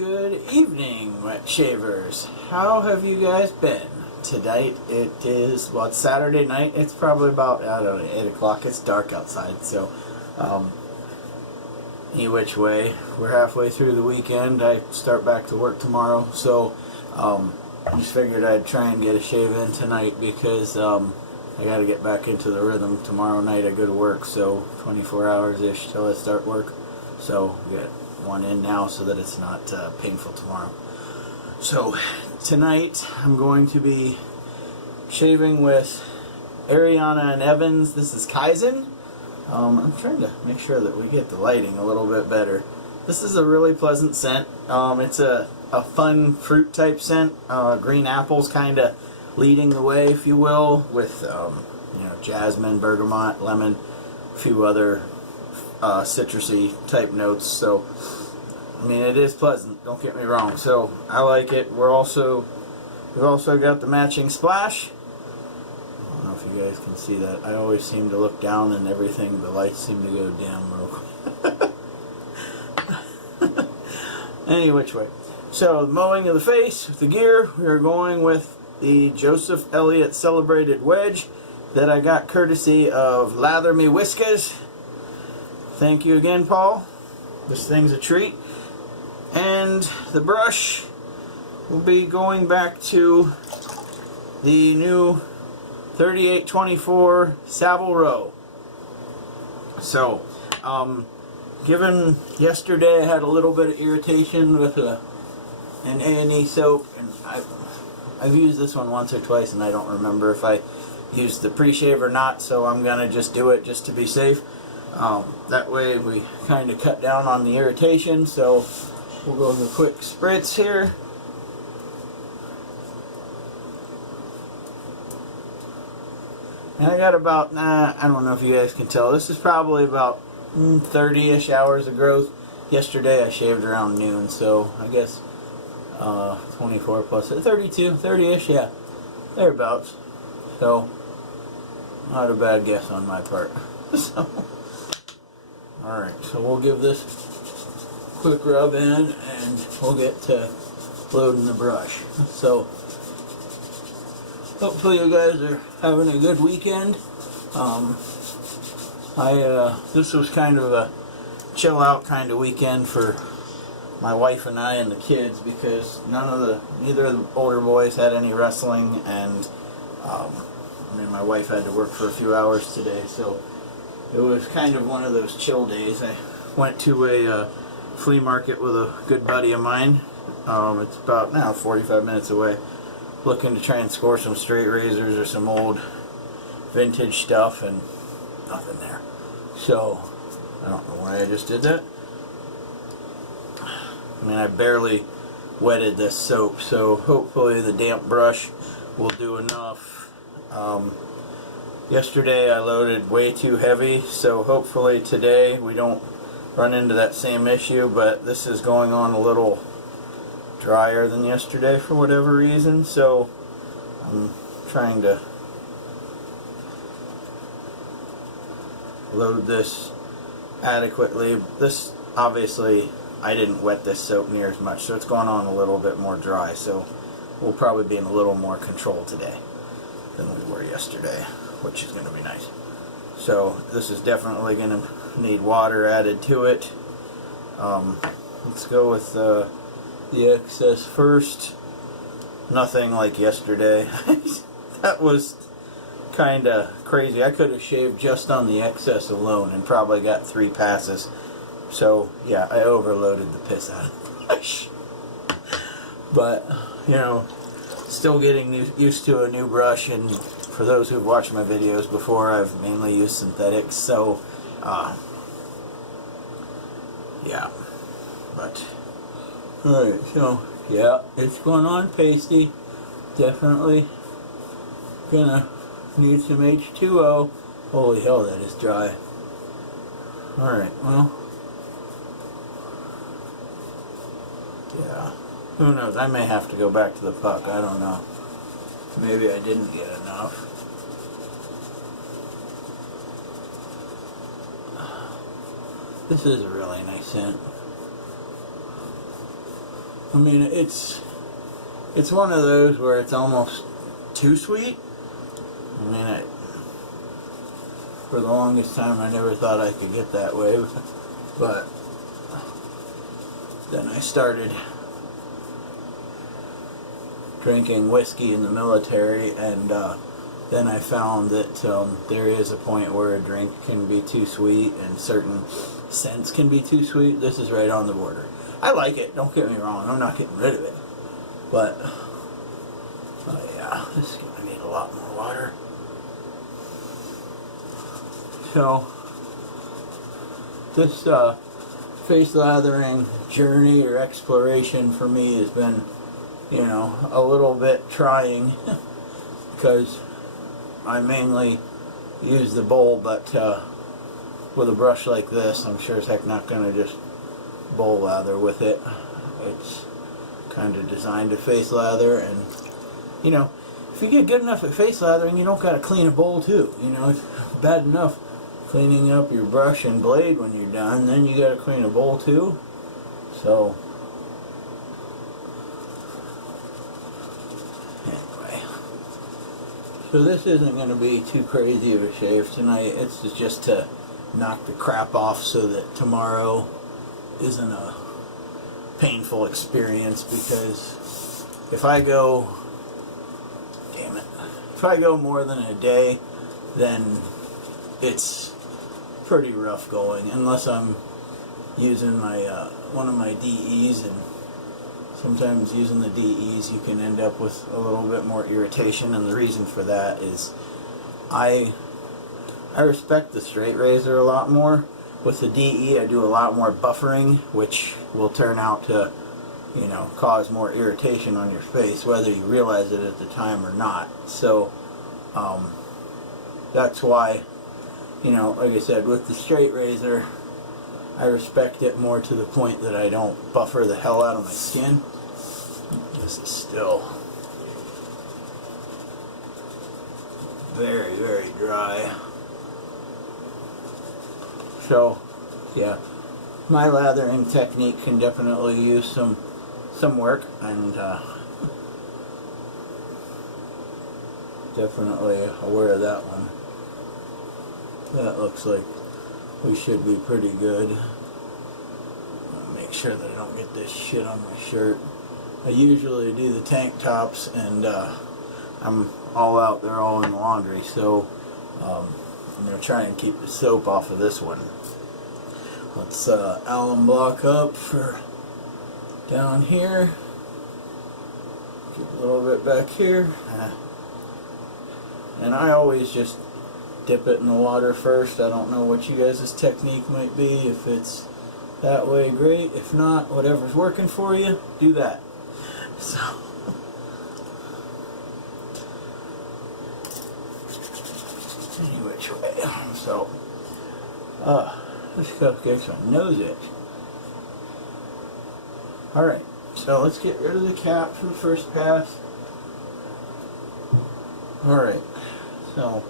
Good evening, wet shavers. How have you guys been? Tonight it is, well, it's Saturday night. It's probably about, I don't know, 8 o'clock. It's dark outside, so any which way, we're halfway through the weekend. I start back to work tomorrow, so I just figured I'd try and get a shave in tonight because I got to get back into the rhythm. Tomorrow night I go to work, so 24 hours-ish till I start work. So get one in now so that it's not painful tomorrow. So tonight I'm going to be shaving with Ariana and Evans. This is Kaizen. I'm trying to make sure that we get the lighting a little bit better. This is a really pleasant scent. It's a fun fruit type scent. Green apples kind of leading the way, if you will, with jasmine, bergamot, lemon, a few other citrusy type notes. So I mean, it is pleasant, don't get me wrong. So I like it. We've also got the matching splash. I don't know if you guys can see that. I always seem to look down and everything, the lights seem to go dim real quick. Any which way. So mowing of the face with the gear, we are going with the Joseph Elliot Celebrated Wedge that I got courtesy of Lather Me Whiskers. Thank you again, Paul. This thing's a treat. And the brush will be going back to the new 3824 Savile Row. So, given yesterday I had a little bit of irritation with an A&E soap, and I've used this one once or twice and I don't remember if I used the pre-shave or not, so I'm gonna just do it just to be safe. That way we kind of cut down on the irritation. So we'll go with a quick spritz here. And I got about, I don't know if you guys can tell, this is probably about 30-ish hours of growth. Yesterday I shaved around noon, so I guess 24 plus 32, 30-ish, yeah, thereabouts. So, not a bad guess on my part. So, alright, so we'll give this a quick rub in and we'll get to loading the brush. So, hopefully you guys are having a good weekend. This was kind of a chill out kind of weekend for my wife and I and the kids because neither of the older boys had any wrestling, and my wife had to work for a few hours today, so it was kind of one of those chill days. I went to a flea market with a good buddy of mine. It's about 45 minutes away, looking to try and score some straight razors or some old vintage stuff, and nothing there. So I don't know why I just did that. I mean, I barely wetted this soap, so hopefully the damp brush will do enough. Yesterday I loaded way too heavy, so hopefully today we don't run into that same issue, but this is going on a little drier than yesterday for whatever reason, so I'm trying to load this adequately. This, obviously, I didn't wet this soap near as much, so it's going on a little bit more dry, so we'll probably be in a little more control today than we were yesterday, which is going to be nice. So this is definitely going to need water added to it. Let's go with the excess first. Nothing like yesterday. That was kind of crazy. I could have shaved just on the excess alone and probably got 3 passes. So yeah, I overloaded the piss out of the brush. But still getting used to a new brush, and for those who've watched my videos before, I've mainly used synthetics, so yeah. But alright, so yeah, it's going on pasty. Definitely gonna need some H2O. Holy hell, that is dry. Alright, well, yeah, who knows, I may have to go back to the puck, I don't know. Maybe I didn't get enough. This is a really nice scent. I mean, it's one of those where it's almost too sweet. I mean, for the longest time I never thought I could get that way, but then I started drinking whiskey in the military, and then I found that there is a point where a drink can be too sweet and certain scents can be too sweet. This is right on the border. I like it, don't get me wrong, I'm not getting rid of it, but oh yeah, this is going to need a lot more water. So this face lathering journey or exploration for me has been, you know, a little bit trying because I mainly use the bowl, but with a brush like this I'm sure as heck not going to just bowl lather with it. It's kind of designed to face lather, and you know, if you get good enough at face lathering, you don't got to clean a bowl too. You know, it's bad enough cleaning up your brush and blade when you're done, then you got to clean a bowl too. So anyway, so this isn't going to be too crazy of a shave tonight. It's just to knock the crap off so that tomorrow isn't a painful experience, because if I go, damn it, if I go more than a day, then it's pretty rough going, unless I'm using my one of my DEs, and sometimes using the DEs you can end up with a little bit more irritation, and the reason for that is I respect the straight razor a lot more. With the DE I do a lot more buffering, which will turn out to, you know, cause more irritation on your face whether you realize it at the time or not. So that's why, you know, like I said, with the straight razor I respect it more to the point that I don't buffer the hell out of my skin. This is still very, very dry. So yeah, my lathering technique can definitely use some work, and definitely aware of that one. That looks like we should be pretty good. Make sure that I don't get this shit on my shirt. I usually do the tank tops, and I'm all out there, all in the laundry, so I'm going to try and keep the soap off of this one. Let's alum block up for down here. Get a little bit back here. And I always just dip it in the water first. I don't know what you guys' technique might be. If it's that way, great. If not, whatever's working for you, do that. So any which way. So this cupcake's my nose itch. Alright, so let's get rid of the cap for the first pass. Alright, so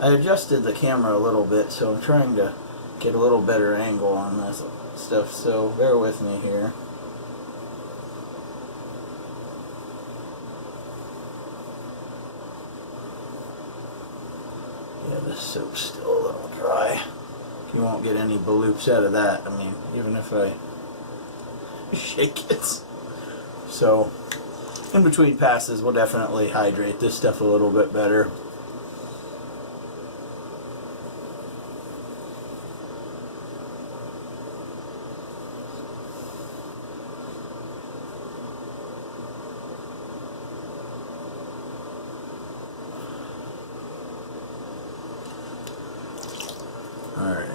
I adjusted the camera a little bit, so I'm trying to get a little better angle on this stuff, so bear with me here. Yeah, this soap's still a little dry. You won't get any baloops out of that, I mean, even if I shake it. So, in between passes, we'll definitely hydrate this stuff a little bit better. Alright.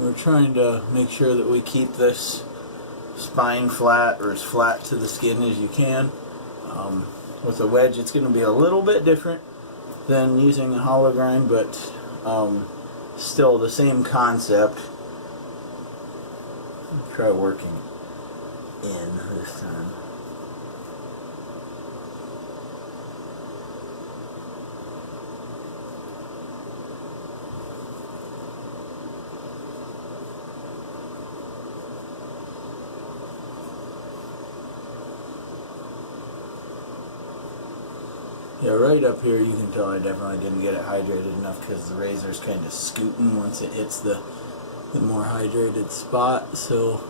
We're trying to make sure that we keep this spine flat, or as flat to the skin as you can. with a wedge, it's going to be a little bit different than using a hollow grind, but still the same concept. Try working in this time. Yeah, right up here you can tell I definitely didn't get it hydrated enough because the razor's kind of scooting once it hits the more hydrated spot, so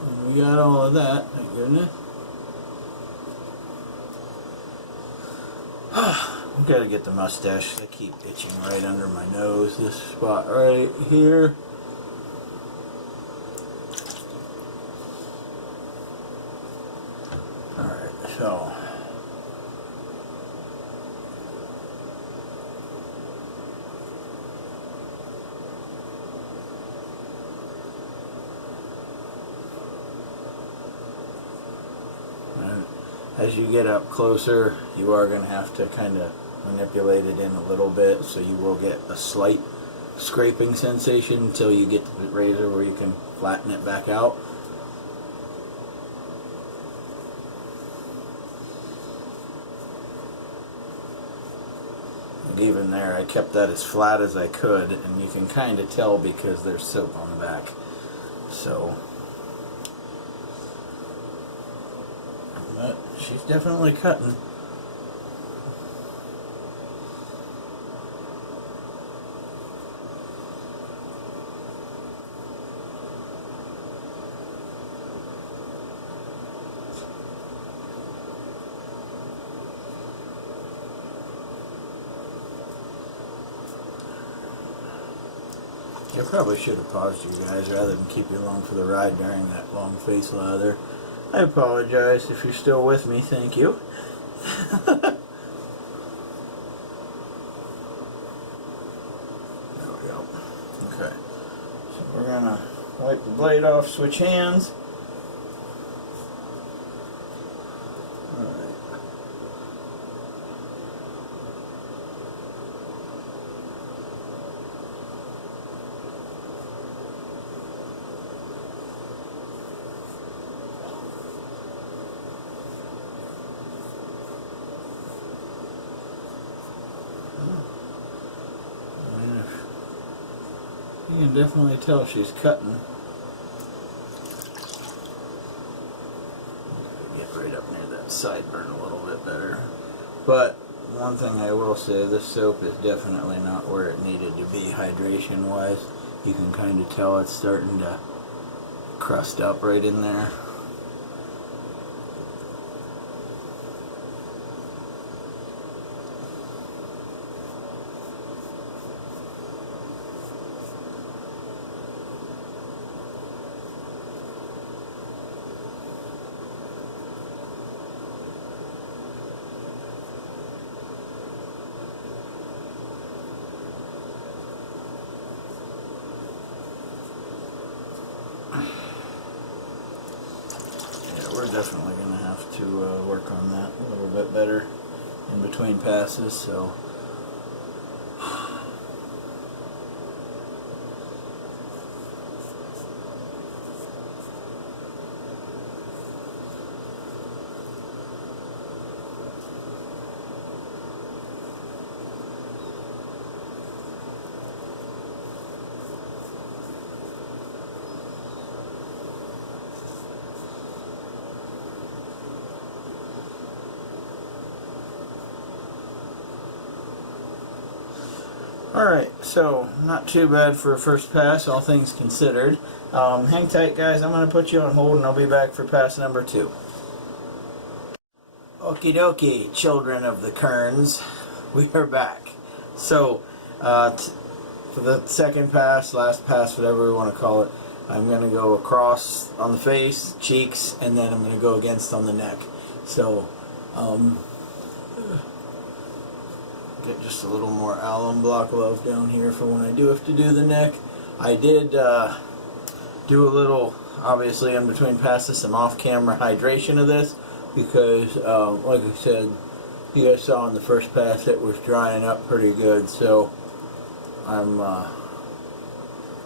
and we got all of that, thank goodness. I've got to get the mustache. I keep itching right under my nose, this spot right here. So, and as you get up closer, you are going to have to kind of manipulate it in a little bit, so you will get a slight scraping sensation until you get to the razor where you can flatten it back out. Even there, I kept that as flat as I could, and you can kind of tell because there's soap on the back. So, but she's definitely cutting. I probably should have paused you guys rather than keep you along for the ride during that long face lather. I apologize if you're still with me, thank you. There we go. Okay. So we're gonna wipe the blade off, switch hands. You can definitely tell she's cutting. Get right up near that sideburn a little bit better. But one thing I will say, this soap is definitely not where it needed to be hydration wise. You can kind of tell it's starting to crust up right in there. We're definitely going to have to work on that a little bit better in between passes, so alright, so not too bad for a first pass, all things considered. Hang tight guys, I'm going to put you on hold and I'll be back for pass number 2. Okie dokie, children of the Kerns, we are back. So, for the second pass, last pass, whatever we want to call it, I'm going to go across on the face, cheeks, and then I'm going to go against on the neck. So, get just a little more alum block love down here for when I do have to do the neck. I did do a little, obviously in between passes, some off-camera hydration of this, because like I said, you guys saw in the first pass it was drying up pretty good, so I'm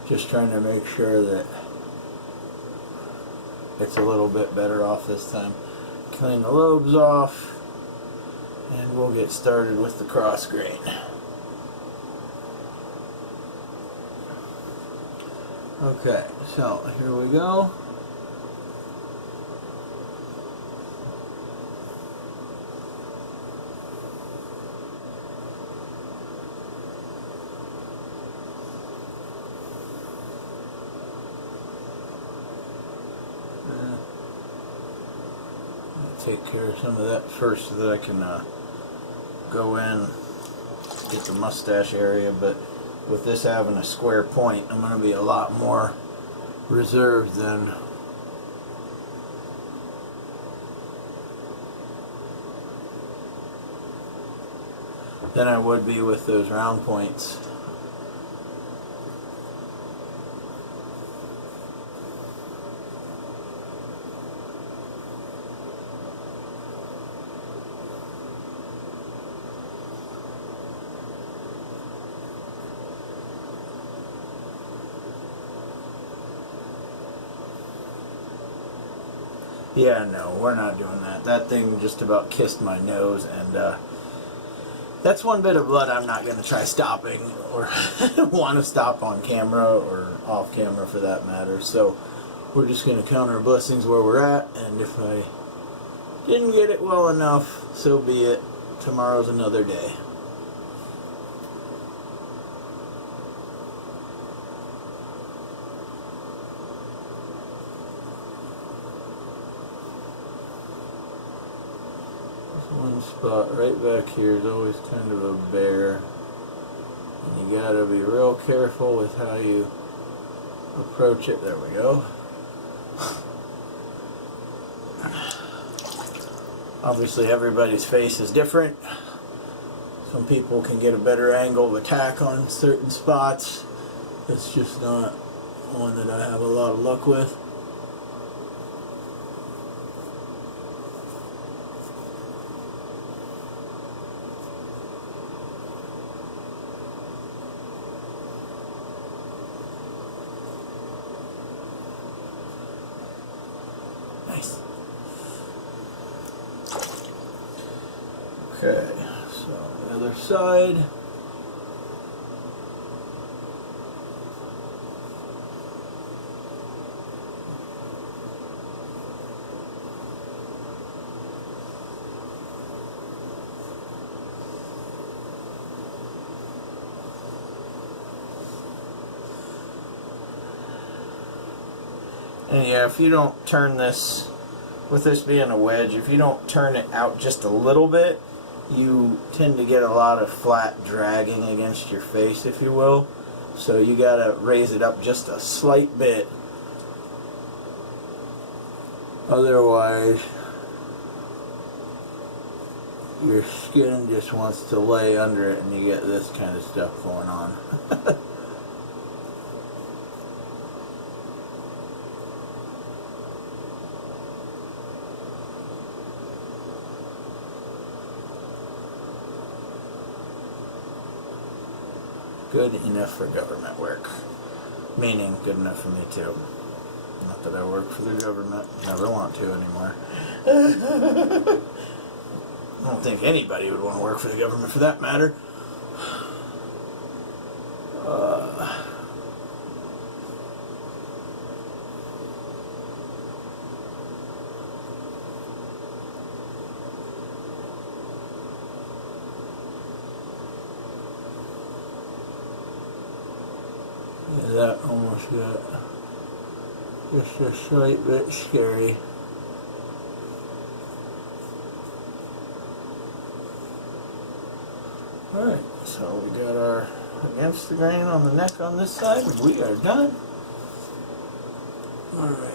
just trying to make sure that it's a little bit better off this time. Clean the lobes off, and we'll get started with the cross grain. Okay, so here we go. Take care of some of that first so that I can go in, get the mustache area, but with this having a square point, I'm going to be a lot more reserved than I would be with those round points. Yeah, no, we're not doing that. That thing just about kissed my nose, and that's one bit of blood I'm not going to try stopping or want to stop on camera or off camera for that matter. So we're just going to count our blessings where we're at, and if I didn't get it well enough, so be it. Tomorrow's another day. One spot right back here is always kind of a bear, and you gotta be real careful with how you approach it. There we go. Obviously everybody's face is different. Some people can get a better angle of attack on certain spots. It's just not one that I have a lot of luck with. Nice. Okay, so the other side. And yeah, if you don't turn this, with this being a wedge, if you don't turn it out just a little bit, you tend to get a lot of flat dragging against your face, if you will. So you gotta raise it up just a slight bit. Otherwise, your skin just wants to lay under it and you get this kind of stuff going on. Good enough for government work. Meaning, good enough for me too. Not that I work for the government. Never want to anymore. I don't think anybody would want to work for the government for that matter. Yeah, that almost got just a slight bit scary. Alright, so we got our against the grain on the neck on this side, and we are done. Alright.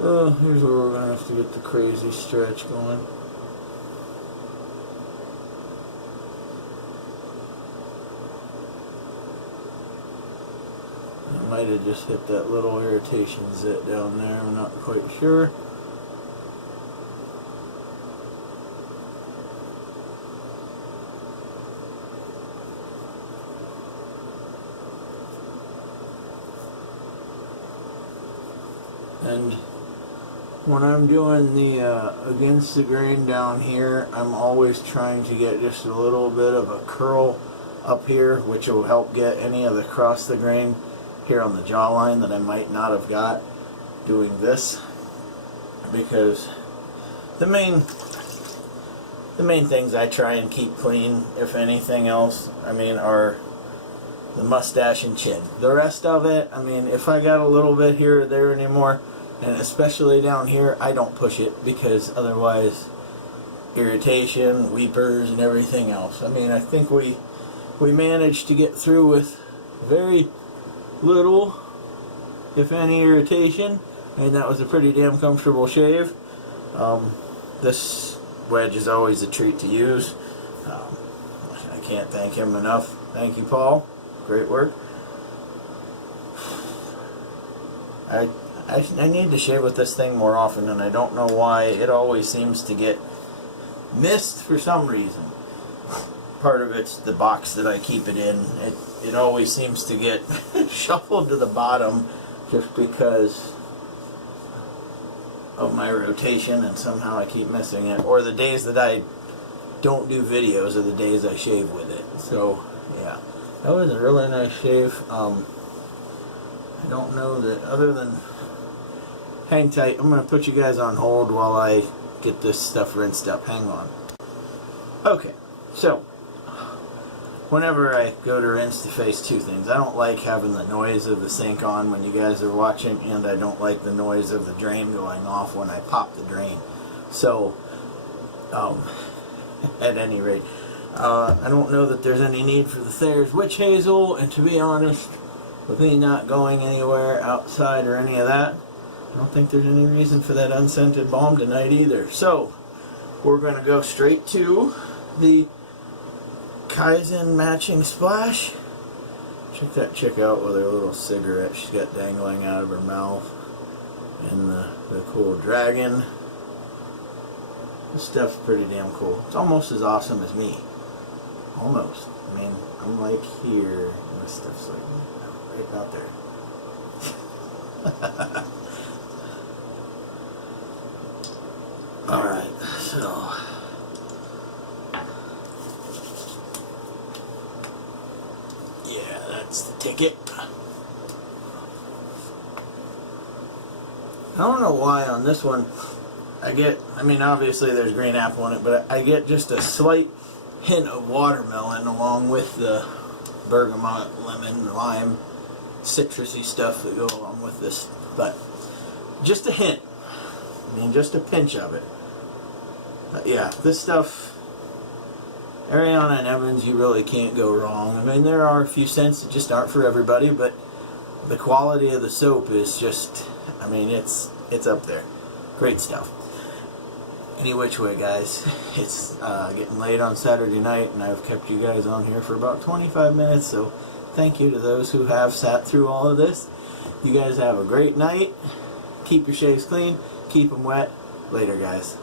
Here's where we're gonna have to get the crazy stretch going. I might have just hit that little irritation zit down there, I'm not quite sure. And when I'm doing the against the grain down here, I'm always trying to get just a little bit of a curl up here, which will help get any of the across the grain here on the jawline that I might not have got doing this. Because the main things I try and keep clean, if anything else, I mean, are the mustache and chin. The rest of it, I mean, if I got a little bit here or there anymore, and especially down here, I don't push it, because otherwise irritation, weepers, and everything else. I mean, I think we managed to get through with very little, if any, irritation. I mean, that was a pretty damn comfortable shave. This wedge is always a treat to use. I can't thank him enough. Thank you, Paul. Great work. I need to shave with this thing more often, and I don't know why. It always seems to get missed for some reason. Part of it's the box that I keep it in. It always seems to get shuffled to the bottom just because of my rotation, and somehow I keep missing it. Or the days that I don't do videos are the days I shave with it. So, yeah. That was a really nice shave. I don't know that, other than... Hang tight. I'm going to put you guys on hold while I get this stuff rinsed up. Hang on. Okay, so whenever I go to rinse the face, two things. I don't like having the noise of the sink on when you guys are watching, and I don't like the noise of the drain going off when I pop the drain. So, at any rate, I don't know that there's any need for the Thayer's Witch Hazel, and to be honest, with me not going anywhere outside or any of that, I don't think there's any reason for that unscented balm tonight either. So, we're going to go straight to the Kaizen matching splash. Check that chick out with her little cigarette she's got dangling out of her mouth. And the cool dragon. This stuff's pretty damn cool. It's almost as awesome as me. Almost. I mean, I'm like here, and this stuff's like right out there. Alright, so yeah, that's the ticket. I don't know why on this one I mean, obviously there's green apple in it, but I get just a slight hint of watermelon along with the bergamot, lemon, lime, citrusy stuff that go along with this, but just a hint. I mean, just a pinch of it. But yeah, this stuff, Ariana and Evans, you really can't go wrong. I mean, there are a few scents that just aren't for everybody, but the quality of the soap is just, I mean, it's up there. Great stuff. Any which way, guys, it's getting late on Saturday night, and I've kept you guys on here for about 25 minutes, so thank you to those who have sat through all of this. You guys have a great night. Keep your shaves clean. Keep them wet. Later, guys.